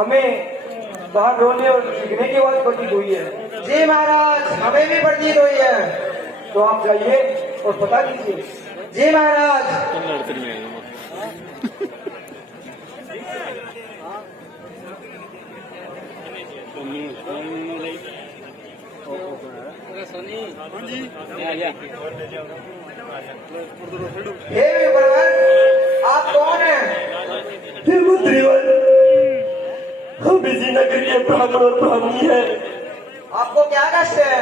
हमें बाहर रोने और चीखने की आवाज प्रतीत हुई है। जी महाराज, हमें भी प्रतीत हुई है। तो आप जाइए और पता कीजिए। जी महाराज। हे विप्रवर, आप कौन हैं? हे मंत्रीवर, हम इसी नगर के ब्राह्मण और ब्राह्मणी है। आपको क्या कष्ट है?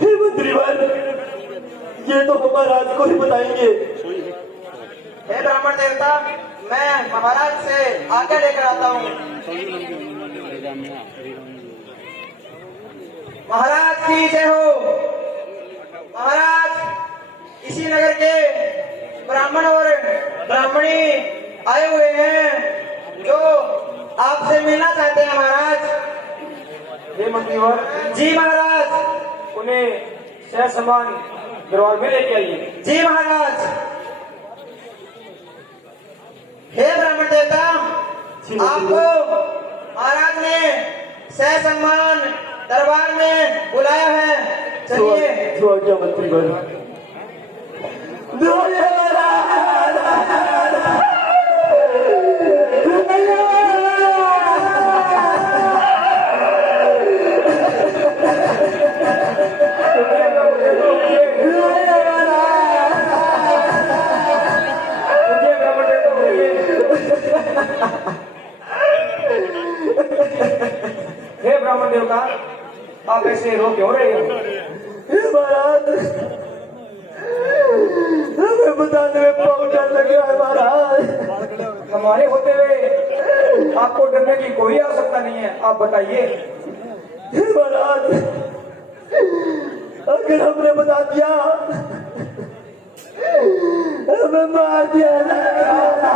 हे मंत्रीवर, ये तो हम महाराज को ही बताएंगे। हे ब्राह्मण देवता, मैं महाराज से आज्ञा लेकर आता हूँ। महाराज की जय हो। महाराज, इसी नगर के ब्राह्मण और ब्राह्मणी आए हुए हैं जो आपसे मिलना चाहते हैं महाराज। हे मंत्रीवर, जी महाराज। उन्हें सह समान दरबार में लेके आइए। जी महाराज। हे ब्राह्मण देवता, आपको महाराज ने सह सम्मान दरबार में बुलाया है। चलिए। जो आज्ञा मंत्रीवर। हे ब्राह्मण देवता, आप ऐसे रो क्यों रहे हो? महाराज, हमें बताने में बहुत डर लग रहा है महाराज। हमारे होते हुए आपको डरने की कोई आवश्यकता नहीं है। आप बताइए। महाराज, अगर हमने बता दिया हमें मार दिया जाएगा।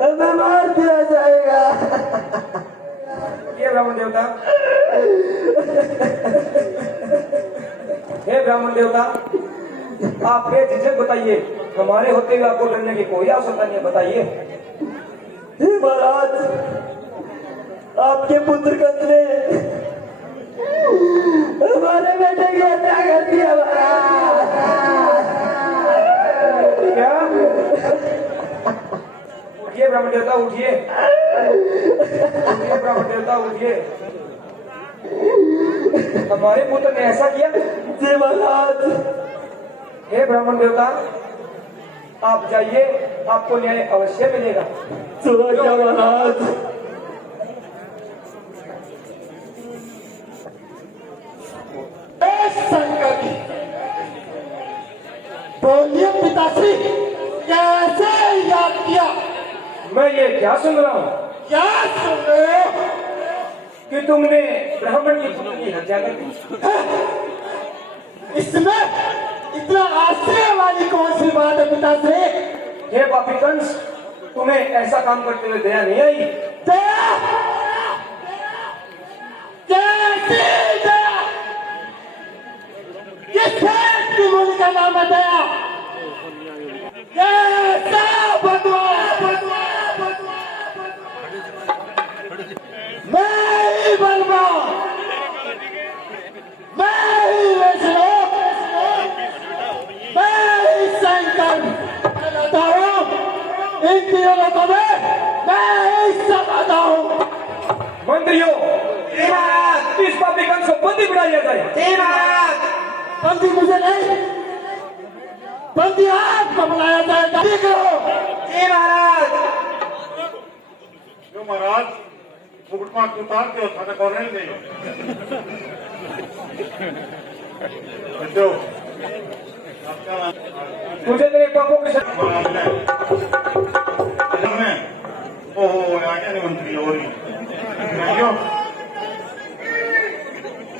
हमें मार दिया जाएगा। ये ब्राह्मण देवता, हे ब्राह्मण देवता, आप बेझिझक बताइए। हमारे होते हुए आपको डरने की कोई आवश्यकता नहीं है। बताइए। हे महाराज, आपके पुत्र कंस ने हमारे बेटे की हत्या कर दिया महाराज। क्या? उठिए ब्राह्मण देवता, उठिए। उठिए ब्राह्मण देवता, उठिए। हमारे पुत्र ने ऐसा किया? जी महाराज। हे ब्राह्मण देवता, आप जाइए, आपको न्याय अवश्य मिलेगा। सुना क्या महाराज? संकट बोलिए पिताश्री, कैसे याद किया? मैं ये क्या सुन रहा हूँ क्या सुन रहे हो? कि तुमने ब्राह्मण की पुत्र की हत्या कर दी। इसमें इतना आश्चर्य वाली कौन सी बात है पिताश्री? हे पापी कंस, तुम्हें ऐसा काम करते हुए दया नहीं आई? दया? कैसी दया? किस की मुनि का नाम है दया? कैसा भगवान? मैं ही बलवान, मैं ही विष्णु, मैं ही शंकर रहता हूँ। इन तीनों लोगों में मैं ही समाता हूँ। मंत्रियों, जी महाराज। इस पापी कंस को बंदी बना लिया जाए। जी महाराज। बंदी मुझे नहीं, बंदी आपको बनाया जाएगा। ठीक हो? जी महाराज। जो महाराज मुकुट मार्ग उतारते हो थाने को रहने नहीं मुझे तेरे पापों के साथ ओहो आज्ञा नहीं मंत्री हो रही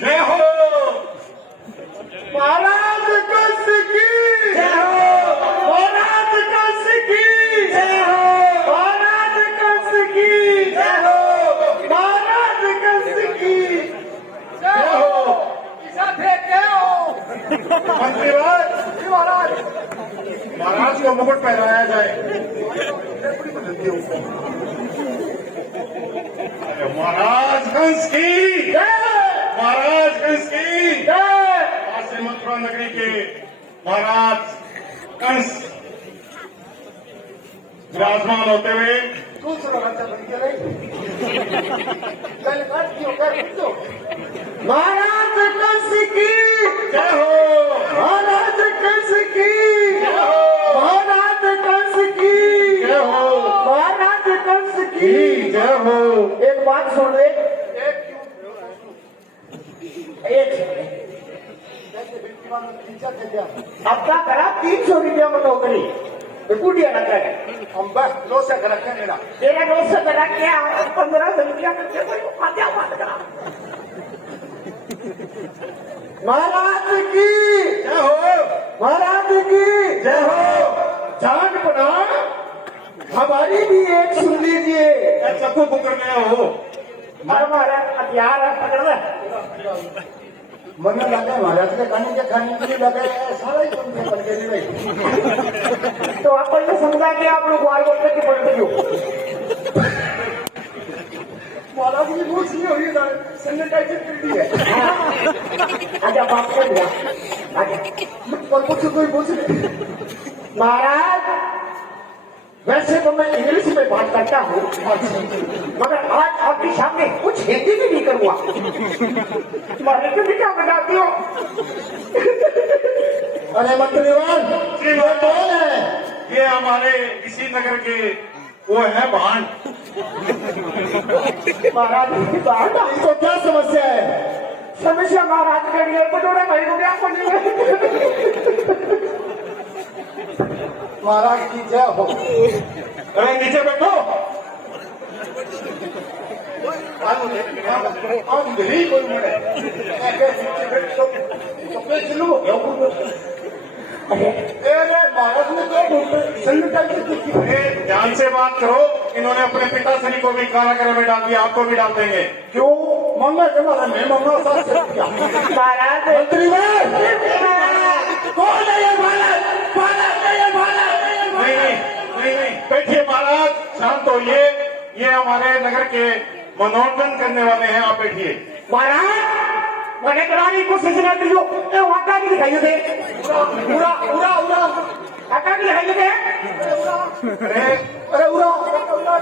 जय हो महाराज कंस की जय हो। महाराज कंस की जय हो। महाराज कंस की जय हो। महाराज कंस की जय हो इसा फेंक के हो मंत्रीवर महाराज। महाराज महाराज को मुकुट पहनाया जाए। महाराज कंस की, महाराज कंस की, आज से मथुरा नगरी के महाराज कंस विराजमान होते हुए महाराज कंस की जय हो, महाराज कंस की जय हो, महाराज कंस की जय हो, महाराज कंस की जय हो। एक बात सुन ले, एक अपना करा 300 रुपया में नौकरी कुटिया लग रहा है। हम बस दो से रखे मेरा तेरा दोस्त से करा क्या 1500 रुपया में फात्या बात करा। महाराज की जय हो, महाराज की जय हो। जान पड़ा हमारी भी एक सुन लीजिए। सबको पकड़ने हो, हमारा हथियार है पकड़ ले। मरने लगे महाराज के खाने के लिए लगे सारा ही तुमसे बन के नहीं। तो आपको ये समझा कि आप लोग वार बोलते कि बोलते क्यों? महाराज की पूछ नहीं हो रही है, सैनिटाइजर कर दी है। आजा बात कर लिया आजा। और कुछ कोई पूछ नहीं। महाराज वैसे तो मैं इंग्लिश में बात करता हूँ, मगर आज आपके सामने कुछ हिंदी में नहीं करूँगा। तुम्हारे क्यों क्या बताती हो? अरे मंत्रीवान ये कौन है? ये हमारे इसी नगर के वो है भांड। महाराज इसको क्या समस्या है? समस्या महाराज के लिए पटोड़ा भाई को क्या महाराज की जय हो। अरे नीचे बैठो। अंधेरी कोई मरे अरे महाराज ने तो सैनिटाइजर की। अरे ध्यान से बात करो, इन्होंने अपने पिताश्री को भी कारागृह में डाल दिया, आपको भी डाल देंगे। क्यों मांगा जमा मैं मांगा साथ से किया। महाराज मंत्रीवान कौन है ये महाराज? महाराज है ये महाराज? नहीं नहीं नहीं, बैठिए महाराज, शांत होइए। ये हमारे नगर के मनोरंजन करने वाले हैं, आप बैठिए। महाराज मैंने करानी कोशिश न करी हो, आटा भी दिखाइए थे। पूरा पूरा पूरा आटा भी दिखाइए थे। अरे अरे पूरा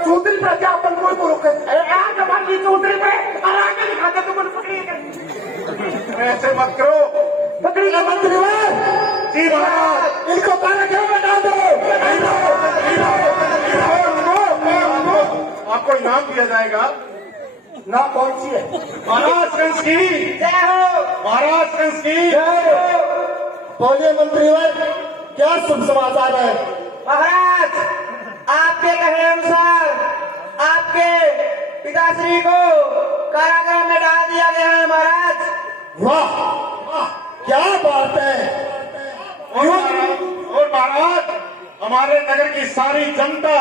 चौधरी प्रजा अपन को रोके। अरे यार जब की चौधरी पे आगे दिखाते तो मुझे पकड़िए। ऐसे मत करो। पकड़ी का मंत्रीवान जी महाराज, इनको कारागृह में डाल दो। आपको इनाम दिया जाएगा। ना कौन सी है? महाराज कंस की जय हो। महाराज कंस की बोलिए मंत्रीवान क्या शुभ समाचार है? महाराज आपके कहे अनुसार आपके पिताश्री को कारागृह में डाल दिया गया है महाराज। वाह वाह, क्या बात है। और महाराज हमारे नगर की सारी जनता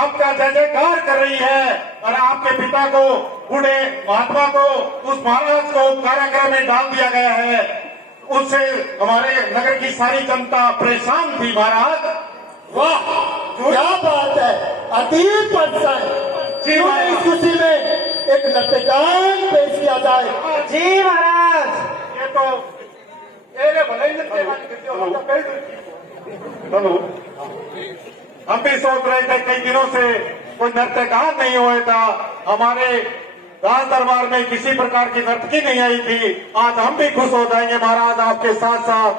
आपका जय जयकार कर रही है, और आपके पिता को, बूढ़े महात्मा को, उस महाराज को कारागृह में डाल दिया गया है। उससे हमारे नगर की सारी जनता परेशान थी महाराज। वाह क्या बात है, अति प्रसन्न। जी महाराज। इस खुशी में एक नृत्यगान पेश किया जाए। जी महाराज। ये तो चलो, हम भी सोच रहे थे कई दिनों से कोई नृत्यगान नहीं हुआ था, हमारे राज दरबार में किसी प्रकार की नर्तकी नहीं आई थी। आज हम भी खुश हो जाएंगे महाराज, आपके साथ साथ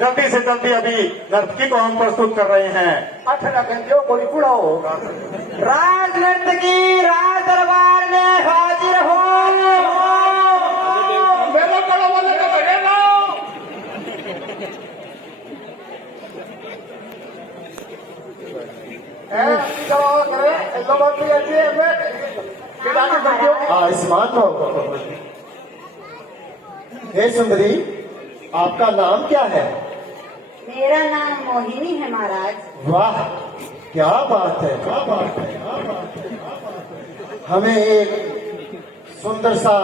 जल्दी से जल्दी अभी नर्तकी को हम प्रस्तुत कर रहे हैं। 8 घंटे कोई पूरा होगा। राज नर्तकी राज दरबार में हाजिर हो। मेरा बड़ा वाले का बनेगा। आयुष्मान भव। हे सुंदरी, आपका नाम क्या है? मेरा नाम मोहिनी है महाराज। वाह क्या बात है, क्या बात है, क्या बात है। हमें एक सुंदर सा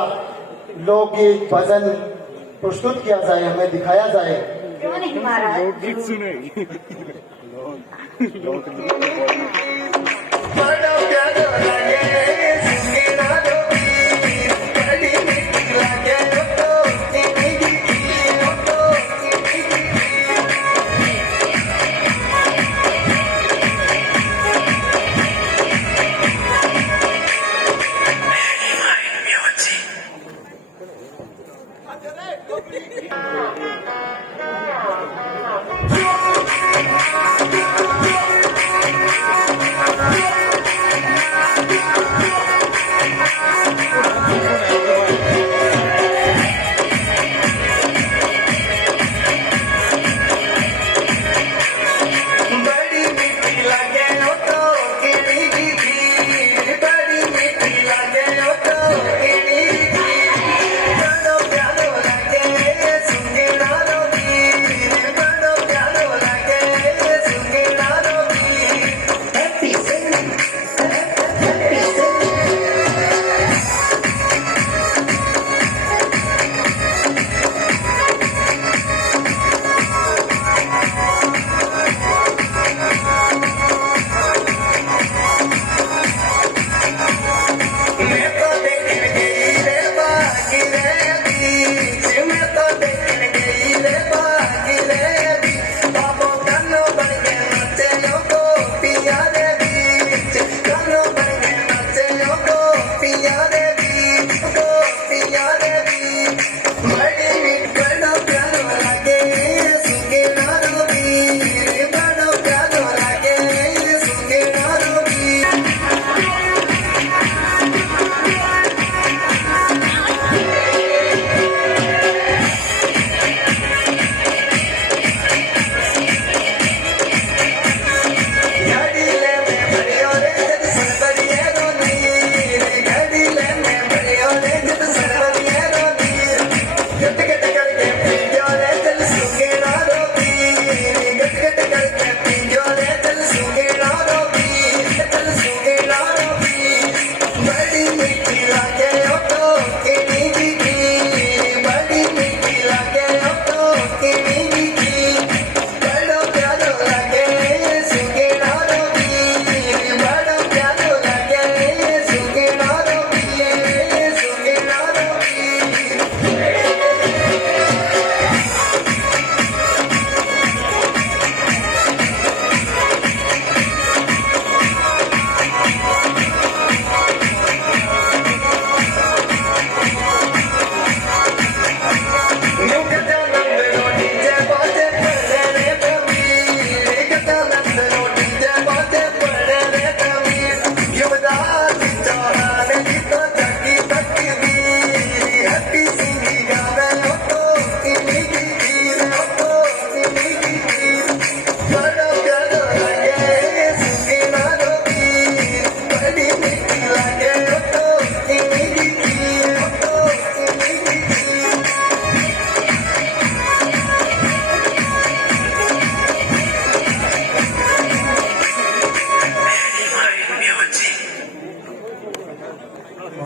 लोकगीत भजन प्रस्तुत किया जाए, हमें दिखाया जाए। क्यों नहीं महाराज?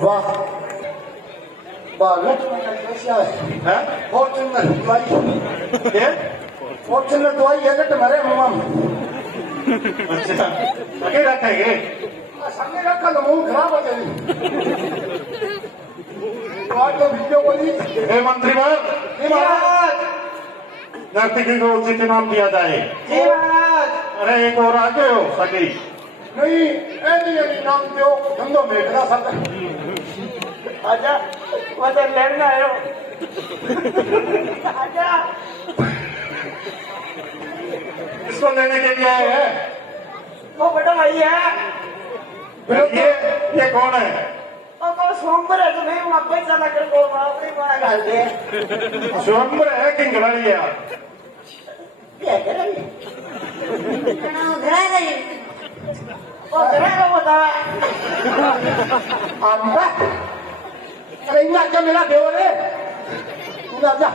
वाह बालक कैसे है हैं? फॉर्चूनर दवाई ये? फॉर्चूनर दवाई है कि तुम्हारे मुंह में अच्छा लगे रखेंगे सामने रखा तो मुंह खराब हो जाएगी आज तो वीडियो बोली हे मंत्रीवर जी महाराज। नर्तकी को उचित इनाम दिया जाए। जी महाराज। अरे एक और आगे हो सकी नहीं ऐनी नाम दो धंधो मेघना सब आजा वजन लेना आयो आजा इसको लेने के लिए आए हैं। वो बड़ा भाई है ये कौन है? और को सोमवार है तो मैं वहां पैसा लगा कर को अपनी मां डाल दे स्वयंवर है कि गड़िया? क्या करेंगे घरा गई और तेरा को बता आंबा अरे इन्ना क्या मेरा देवर है तू जा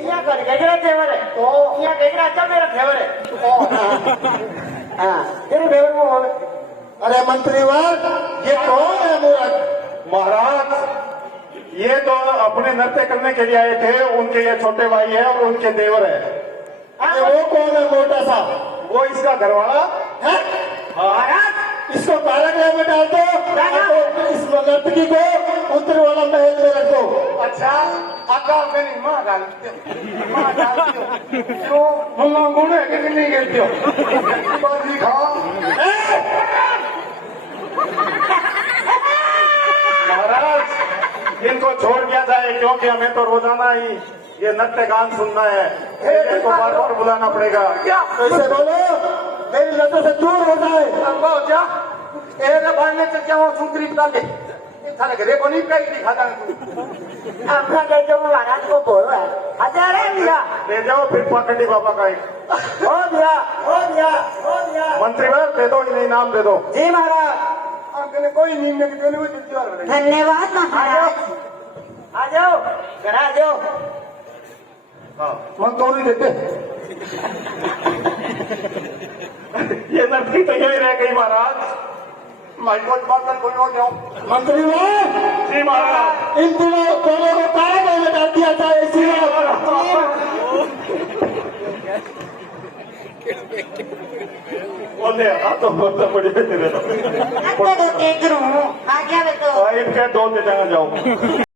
यहाँ कर गजरा देवर है तो यहाँ गजरा अच्छा मेरा देवर है हाँ तेरे देवर वो होवे अरे मंत्रीवर ये कौन है मूर्ख महाराज ये तो अपने नृत्य करने के लिए आए थे, उनके ये छोटे भाई है और उनके देवर है। अरे वो कौन है मोटा सा वो इसका घरवाला है महाराज इसको कारागृह में डाल दो और इस नर्तकी को उत्तर वाला महल में रख दो। अच्छा आका मेरी माँ डालती हो क्यों मम्मा गुणे के नहीं गिरती हो बाजी खाओ महाराज इनको छोड़ दिया जाए क्योंकि हमें तो रोजाना ही ये नृत्य गान सुनना है इनको बार बार बुलाना पड़ेगा ऐसे बोलो मेरी नजर से दूर हो जाए। क्या बढ़ने से क्या हो सुंदरी डाल दे थाने घरे को नहीं पेट दिखाता तू अपना दे दो महाराज को बोलो है हजार है भैया दे जाओ फिर पाखंडी बाबा का एक हो गया हो गया हो गया मंत्री वर्ग दे दो इन्हें इनाम दे दो जी महाराज आपने कोई नीम में देने हुए धन्यवाद महाराज आ जाओ घर आ जाओ मन तो नहीं देते ये नर्तकी तो यही रह गई महाराज माइकोल बात कोई और जाओ मंत्री जी महाराज इन दोनों को कारागृह में डाल दिया जाए इसलिए बोले आप तो बहुत बड़ी तेरे अब तो देख रहा हूँ आ गया वे तो इनके दो दे जाओ